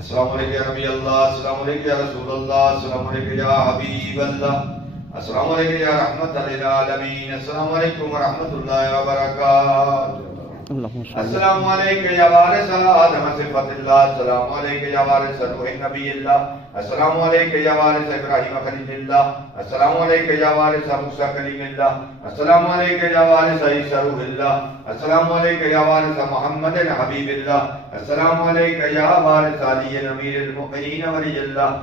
السلام علیکم یا نبی اللہ، السلام علیکم یا رسول اللہ، السلام علیکم یا حبیب اللہ، السلام علیکم یا رحمت للعالمین، السلام علیکم ورحمۃ اللہ وبرکاتہ۔ السلام علیکم یا وارث آدم صفت اللہ، السلام علیکم یا وارث نوح نبی اللہ، السلام علیکم یا وارث ابراہیم خلیل اللہ، السلام علیکم یا وارث موسیٰ کلیم اللہ، السلام علیکم یا وارث عیسیٰ روح اللہ، السلام علیکم یا وارث محمد حبیب اللہ، السلام علیکم یا وارث علی امیر المؤمنین ولی اللہ،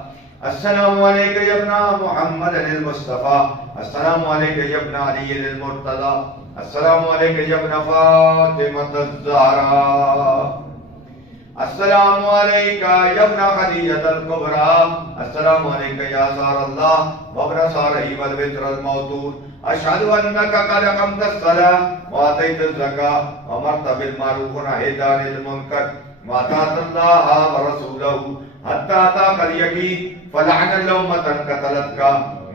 السلام علیکم یا ابن محمد المصطفیٰ، السلام علیکم یا ابن علی المرتضی، السلام علیکم یا ابن فاطمۃ الزہرا، السلام علیکم یا ابن خدیجۃ الکبریٰ، السلام علیکم یا سار اللہ وابن سارہ والوتر الموتور، اشہد انک قد اقمت الصلاۃ وآتیت الزکاۃ وامرت بالمعروف ونہیت عن المنکر وأطعت اللہ ورسولہ حتی أتاک الیقین، فلعن اللومۃ قتلتک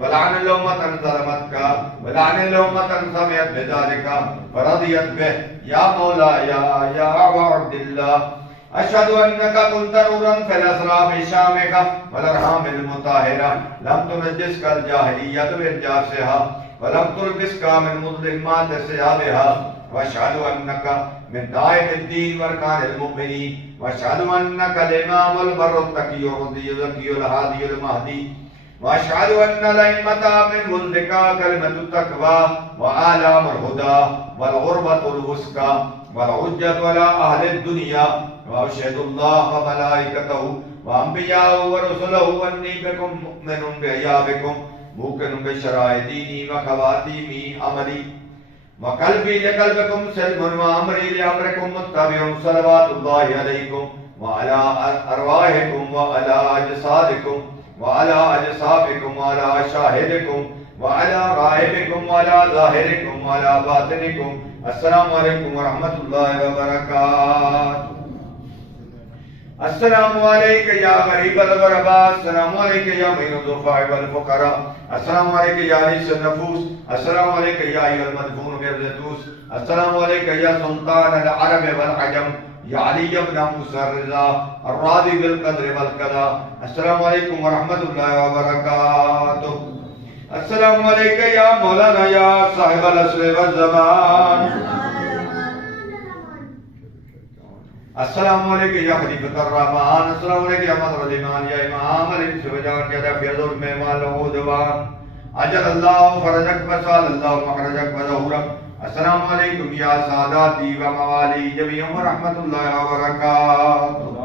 ولعن اللومۃ ظلمتک ولعن اللومۃ سمعت بذلک فرضیت بہ یا مولایا یا عبد اللہ، اشہد انک قلت نورا فی الاسرار بشامک والارحام المطہرہ لم تنجسک الجاہلیۃ بانجاسہا ولم تلبسک من مظلمات ثیابہا، واشہد انک من داعم الدین وارکان المؤمنین، واشہد انک الامام البر التقی الرضی الذکی الہادی المہدی، واشہد ان الائمۃ من ولدک کلمۃ التقوی وآلام الہدی والغربۃ الوثقی والحجۃ علی اہل الدنیا، واشہد اللہ وملائکتہ وانبیاءہ ورسلہ انی بکم مؤمن بحیابکم موقن بشرائع دینی وخواتیم عملی وقلبی لقلبکم سلم وامری لامرکم متبع صلوات اللہ علیکم وعلی ارواحکم وعلی اجسادکم وعلى أجسابكم وعلى شاهدكم وعلى غائبكم وعلى ظاهركم وعلى باطنكم، السلام علیکم ورحمۃ اللہ وبرکاتہ۔ السلام علیکم یا غریب الغرباء، السلام علیکم یا معین الضعفاء والفقراء، السلام علیکم یا انیس النفوس، السلام علیکم یا ایھا المدفون بالردوس، السلام علیکم یا سلطان العرب والعجم، یا علی ابن موسیٰ الرضا الراضی بالقدر والقضاء، السلام علیکم ورحمۃ اللہ وبرکاتہ۔ السلام علیکم یا مولانا یا صاحب العصر والزمان، السلام علیکم یا خلیفۃ الرحمن، السلام علیکم یا مظہر الایمان یا امام علیہ سبجان یا دافع المیمان العدوان، اجل اللہ فرجک وسال اللہ مخرجک وظہورک، السلام علیکم یا ساداتی و موالی جمیعا ورحمۃ اللہ وبرکاتہ۔